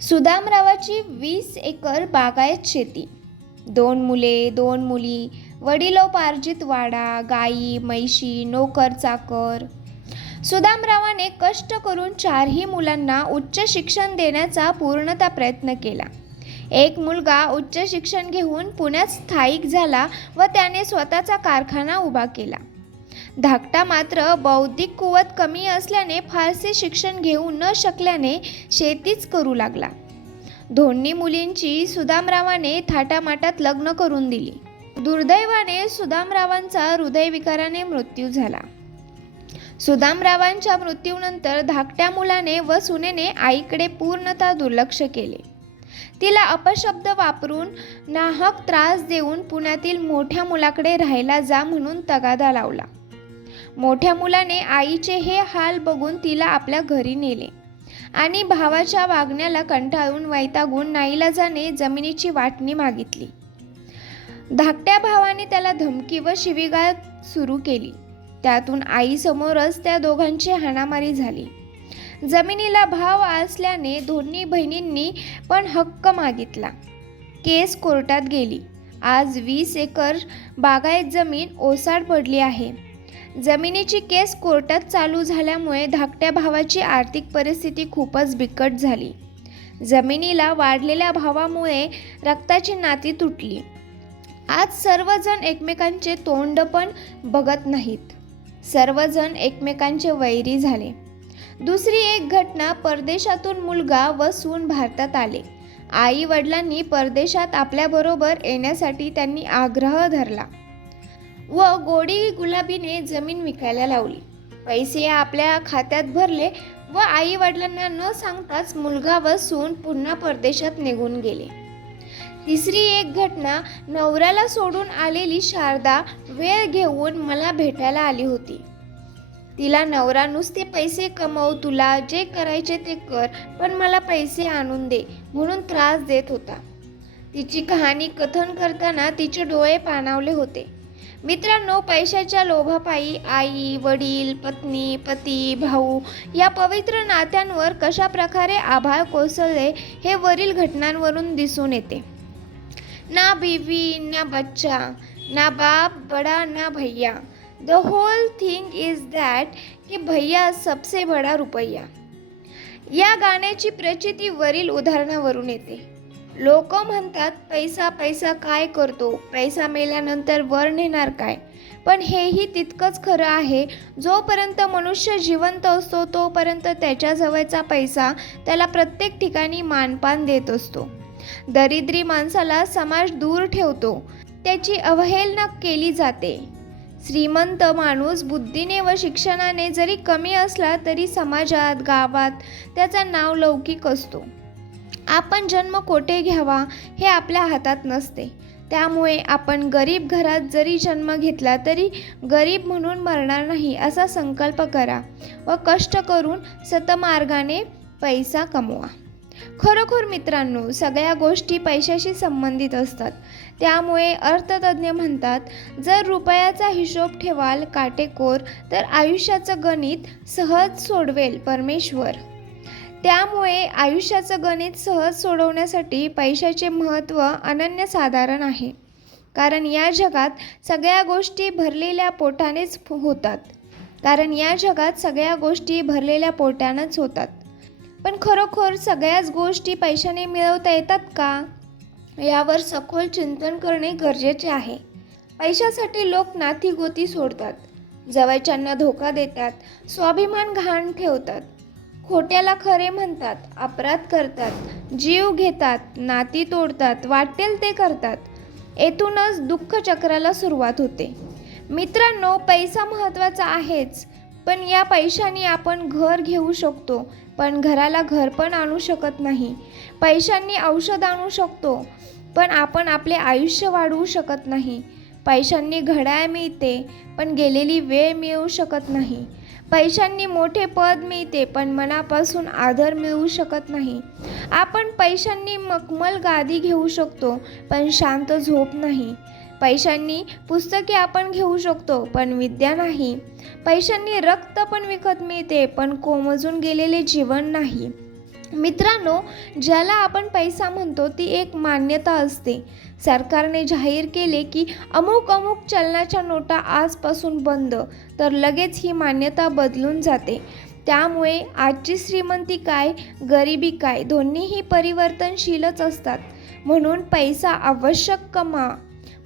सुदामरावाची वीस एकर बागायत शेती. दोन मुले दोन मुली वडिलोपार्जित वाडा गाई म्हैशी नोकर चाकर. सुदामरावाने कष्ट करून चारही मुलांना उच्च शिक्षण देण्याचा पूर्णतः प्रयत्न केला. एक मुलगा उच्च शिक्षण घेऊन पुण्यात स्थायिक झाला व त्याने स्वतःचा कारखाना उभा केला. धाकटा मात्र बौद्धिक कुवत कमी असल्याने फारसे शिक्षण घेऊ न शकल्याने शेतीच करू लागला. दोन्ही मुलींची सुदामरावाने थाटामाटात लग्न करून दिली. दुर्दैवाने सुदामरावांचा हृदयविकाराने मृत्यू झाला. सुदामरावांच्या मृत्यूनंतर धाकट्या मुलाने व सुनेने आईकडे पूर्णतः दुर्लक्ष केले. तिला अपशब्द वापरून नाहक त्रास देऊन पुण्यातील मोठ्या मुलाकडे राहायला जा म्हणून तगादा लावला. मोठ्या मुलाने आईचे हे हाल बघून तिला आपल्या घरी नेले. आणि भावाच्या वागण्याला कंटाळून वैतागून नाईलाजाने जमिनीची वाटणी मागितली. धाकट्या भावाने त्याला धमकी व शिवीगाळ सुरू केली. त्यातून आईसमोरच त्या दोघांची हाणामारी झाली. जमिनीला भाव असल्याने दोन्ही बहिणींनी पण हक्क मागितला. केस कोर्टात गेली. आज वीस एकर बागायत जमीन ओसाड पडली आहे. जमिनीची केस कोर्टात चालू झाल्यामुळे धाकट्या भावाची आर्थिक परिस्थिती खूपच बिकट झाली. जमिनीला वाढलेल्या भावामुळे रक्ताची नाती तुटली. आज सर्वजण एकमेकांचे तोंड पण बघत नाहीत. सर्वजण एकमेकांचे वैरी झाले. दुसरी एक घटना परदेशातून मुलगा व सून भारतात आले. आई वडिलांनी परदेशात आपल्याबरोबर येण्यासाठी त्यांनी आग्रह धरला. व गोडी गुलाबीने जमीन विकायला लावली. पैसे आपल्या खात्यात भरले व आई वडिलांना न सांगताच मुलगा व सून पुन्हा परदेशात निघून गेले. तिसरी एक घटना नवऱ्याला सोडून आलेली शारदा वेळ घेऊन मला भेटायला आली होती. तिला नवरा नुसते पैसे कमव तुला जे करायचे ते कर पण मला पैसे आणून दे म्हणून त्रास देत होता. तिची कहाणी कथन करताना तिचे डोळे पाणावले होते. मित्रांनो पैशाच्या लोभापायी आई वडील पत्नी पती भाऊ या पवित्र नात्यांवर कशा प्रकारे आभाळ कोसळले हे वरील घटनांवरून दिसून येते. ना बीवी ना बच्चा ना बाप बडा ना भैया. The whole thing is that की भैया सबसे बडा रुपया. या गाण्याची प्रचिती वरील उदाहरणावरून येते. लोक म्हणतात पैसा पैसा काय करतो? पैसा मेल्यानंतर वर नेणार काय? पण हेही तितकंच खरं आहे जोपर्यंत मनुष्य जिवंत असतो तोपर्यंत त्याच्याजवळचा पैसा त्याला प्रत्येक ठिकाणी मानपान देत असतो. दरिद्री माणसाला समाज दूर ठेवतो. त्याची अवहेलना केली जाते. श्रीमंत माणूस बुद्धीने व शिक्षणाने जरी कमी असला तरी समाजात गावात त्याचा नाव लौकिक असतो. आपण जन्म कोठे घ्यावा हे आपल्या हातात नसते. त्यामुळे आपण गरीब घरात जरी जन्म घेतला तरी गरीब म्हणून मरणार नाही असा संकल्प करा व कष्ट करून सतमार्गाने पैसा कमवा. खरोखर मित्रांनो सगळ्या गोष्टी पैशाशी संबंधित असतात. त्यामुळे अर्थतज्ज्ञ म्हणतात जर रुपयाचा हिशोब ठेवाल काटेकोर तर आयुष्याचं गणित सहज सोडवेल परमेश्वर. त्यामुळे आयुष्याचं गणित सहज सोडवण्यासाठी पैशाचे महत्त्व अनन्यसाधारण आहे. कारण या जगात सगळ्या गोष्टी भरलेल्या पोटानेच होतात. कारण या जगात सगळ्या गोष्टी भरलेल्या पोटानंच होतात. पण खरोखर सगळ्याच गोष्टी पैशाने मिळवता येतात का? यावर सखोल चिंतन करणे गरजेचे आहे. पैशासाठी लोक नातीगोती सोडतात. जवळच्यांना धोका देतात. स्वाभिमान घाण ठेवतात. खोट्याला खरे म्हणतात अपराध करतात जीव घेतात नाती तोडतात वाटेल ते करतात. येथूनच दुःख चक्राला सुरुवात होते. मित्रांनो पैसा महत्त्वाचा आहेच पण या पैशाने आपण घर घेऊ शकतो पण घराला घर पण आणू शकत नाही. पैशांनी औषध आणू शकतो पण आपण आपले आयुष्य वाढवू शकत नाही. पैशांनी घड्याळ मिळते पण गेलेली वेळ मिळवू शकत नाही. पैशांनी मोठे पद मिळते पण मनापासून आदर मिळू शकत नाही. आपण पैशांनी मखमल गादी घेऊ शकतो पण शांत झोप नाही. पैशांनी पुस्तके आपण घेऊ शकतो पण विद्या नाही. पैशांनी रक्त पण विकत मिळते पण कोमजून गेलेले जीवन नाही. मित्रांनो ज्याला आपण पैसा म्हणतो ती एक मान्यता असते. सरकारने जाहीर केले की अमुक अमुक चलनाच्या नोटा आजपासून बंद तर लगेच ही मान्यता बदलून जाते. त्यामुळे आजची श्रीमंती काय गरिबी काय दोन्हीही परिवर्तनशीलच असतात. म्हणून पैसा आवश्यक कमा.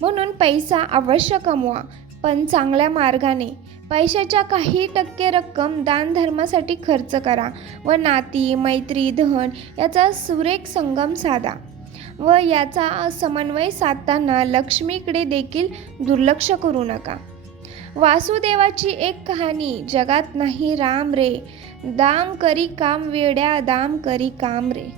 म्हणून पैसा अवश्य कमवा पण चांगल्या मार्गाने. पैशाच्या काही टक्के रक्कम दानधर्मासाठी खर्च करा व नाती मैत्री धन याचा सुरेख संगम साधा व याचा समन्वय साधताना लक्ष्मीकडे देखील दुर्लक्ष करू नका. वासुदेवाची एक कहाणी जगात नाही राम रे दाम करी काम वेड्या दाम करी काम रे.